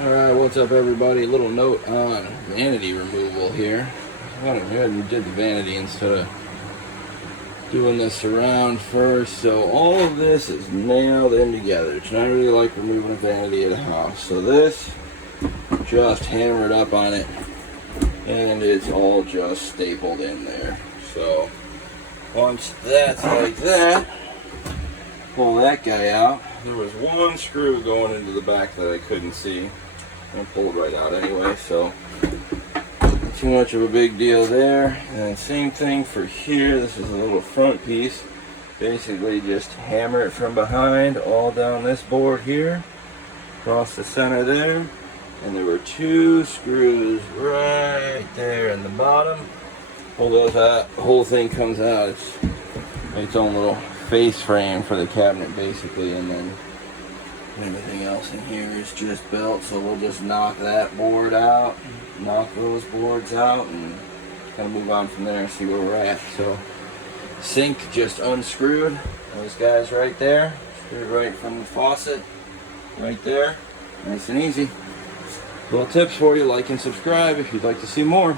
Alright, what's up everybody? A little note on vanity removal here. I went ahead and did the vanity instead of doing the surround first. So all of this is nailed in together. It's not really like removing a vanity at a house. So this, just hammered up on it and it's all just stapled in there. So once that's like that, pull that guy out. There was one screw going into the back that I couldn't see. I'll pull it right out anyway, so not too much of a big deal there. And same thing for here. This is a little front piece. Basically just hammer it from behind all down this board here, across the center there. And there were two screws right there in the bottom. Pull those out, the whole thing comes out. It's its own little face frame for the cabinet basically, and then everything else in here is just built. So we'll just knock that board out, knock those boards out, and kind of move on from there and see where we're at. So sink just unscrewed, those guys right there, screwed right from the faucet right there, nice and easy. Little tips for you: like and subscribe if you'd like to see more.